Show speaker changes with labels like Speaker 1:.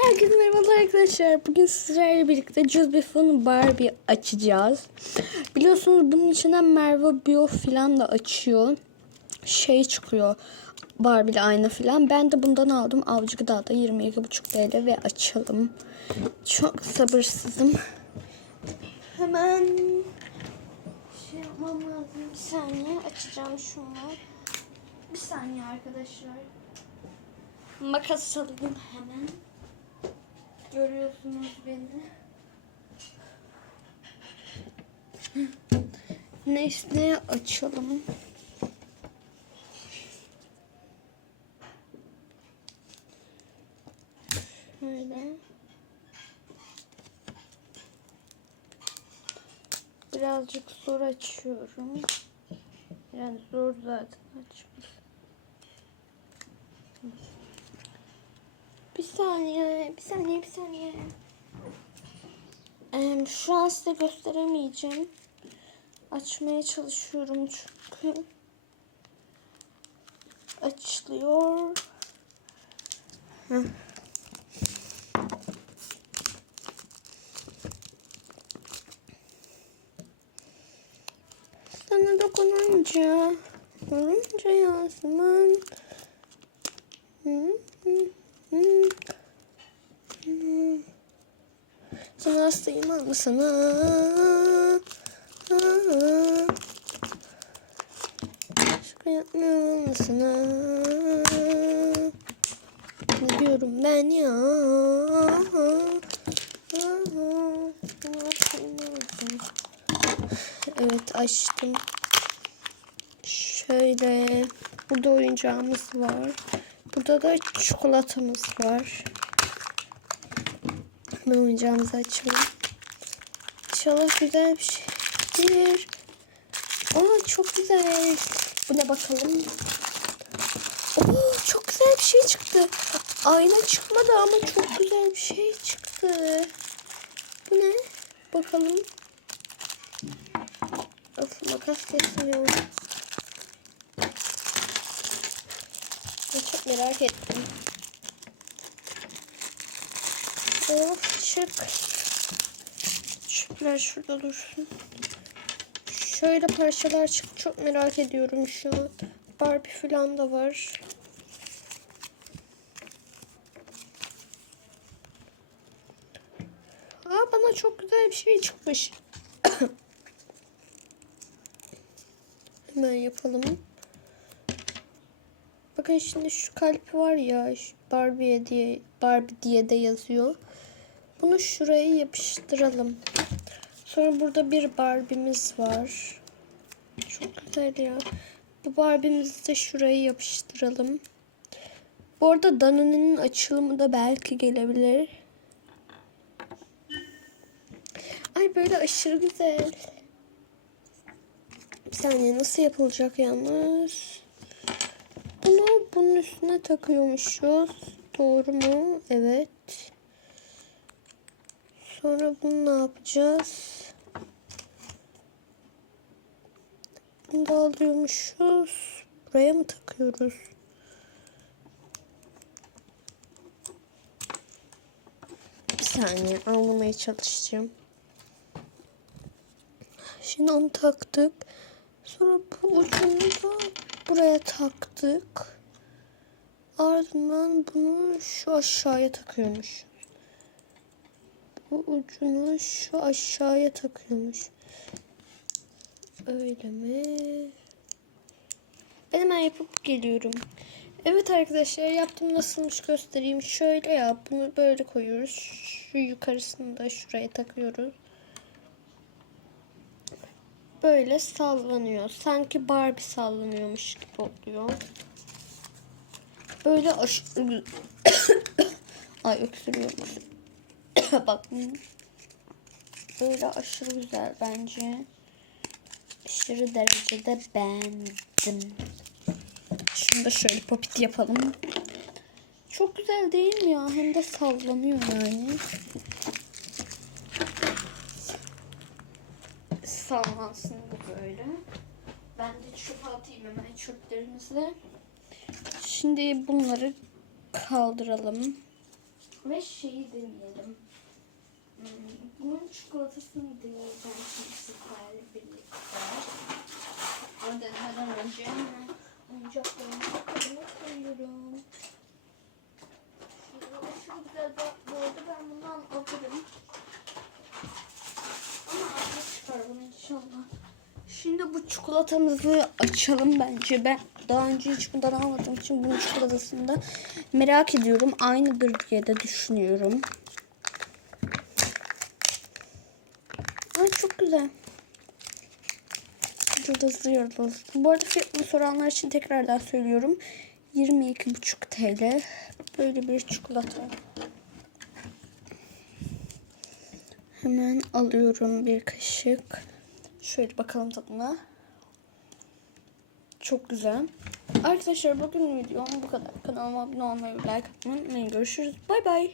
Speaker 1: Herkese merhabalar arkadaşlar. Bugün sizlerle birlikte Be Fun Barbie açacağız. Biliyorsunuz bunun içinden Merve Bio filan da açıyor. Şey çıkıyor. Barbie'li ayna filan. Ben de bundan aldım. Avcı Gıda'da 22,5 TL ve açalım. Çok sabırsızım. Hemen şey yapmam lazım. Bir saniye açacağım şunu. Bir saniye arkadaşlar. Makas alayım hemen. Görüyorsunuz beni. Neyse açalım. Şöyle. Birazcık zor açıyorum. Yani zor zaten açması. Bir saniye, bir saniye, bir saniye. Ee, şu an size gösteremeyeceğim. Açmaya çalışıyorum çünkü. Açılıyor. Heh. Sana dokununca, vurunca yazmam. Hı, hı, hı. Hı. Sana hastayım ama sana. Şaka yapmıyorum sana. Ne diyorum ben ya? Evet açtım. Şöyle burada oyuncağımız var. Burada da çikolatamız var. Hemen oyuncağımızı açalım. İnşallah güzel bir şeydir. Aa çok güzel. Bu ne bakalım. Oo çok güzel bir şey çıktı. Ayna çıkmadı ama çok güzel bir şey çıktı. Bu ne? Bakalım. Of makas kesmiyor. Ben çok merak ettim. Of şık. Şıklar şurada dursun. Şöyle parçalar çıktı. Çok merak ediyorum şu an. Barbie falan da var. Aa bana çok güzel bir şey çıkmış. Hemen yapalım. Bakın şimdi şu kalp var ya Barbie diye Barbie diye de yazıyor. Bunu şuraya yapıştıralım. Sonra burada bir Barbie'miz var. Çok güzel ya. Bu Barbie'mizi de şuraya yapıştıralım. Bu arada Danane'nin açılımı da belki gelebilir. Ay böyle aşırı güzel. Bir saniye nasıl yapılacak yalnız? Bunu bunun üstüne takıyormuşuz. Doğru mu? Evet. Sonra bunu ne yapacağız? Bunu da alıyormuşuz. Buraya mı takıyoruz? Bir saniye anlamaya çalışacağım. Şimdi onu taktık. Sonra bu ucunu da buraya taktık. Ardından bunu şu aşağıya takıyormuş. Bu ucunu şu aşağıya takıyormuş. Öyle mi? Ben hemen yapıp geliyorum. Evet arkadaşlar yaptım nasılmış göstereyim. Şöyle ya bunu böyle koyuyoruz. Şu yukarısını da şuraya takıyoruz. Böyle sallanıyor. Sanki Barbie sallanıyormuş gibi oluyor. Böyle aşırı... Ay öksürüyorum. Bak. Böyle aşırı güzel bence. Aşırı derecede beğendim. Şunu şöyle popit yapalım. Çok güzel değil mi ya? Hem de sallanıyor yani. Sallansın bu böyle. Ben de çöpe atayım hemen çöplerimizi. Şimdi bunları kaldıralım. Ve şeyi deneyelim. Hmm, Bunun çikolatasını deneyeceğim şimdi sizlerle birlikte. Ama denemeden önce oyuncaklarımı kabına koyuyorum. Şurada aşırı güzel bu arada ben bundan alırım. Ama az çıkar bunu inşallah. Şimdi bu çikolatamızı açalım bence. Ben daha önce hiç bundan almadığım için bunun çikolatasını merak ediyorum. Aynıdır diye de düşünüyorum. Ay çok güzel. Yıldızlı yıldız. Bu arada fiyatını soranlar için tekrardan söylüyorum. 22,5 TL. Böyle bir çikolata. Hemen alıyorum bir kaşık. Şöyle bakalım tadına. Çok güzel. Arkadaşlar bugün videom bu kadar. Kanalıma abone olmayı, like atmayı unutmayın. Görüşürüz. Bay bay.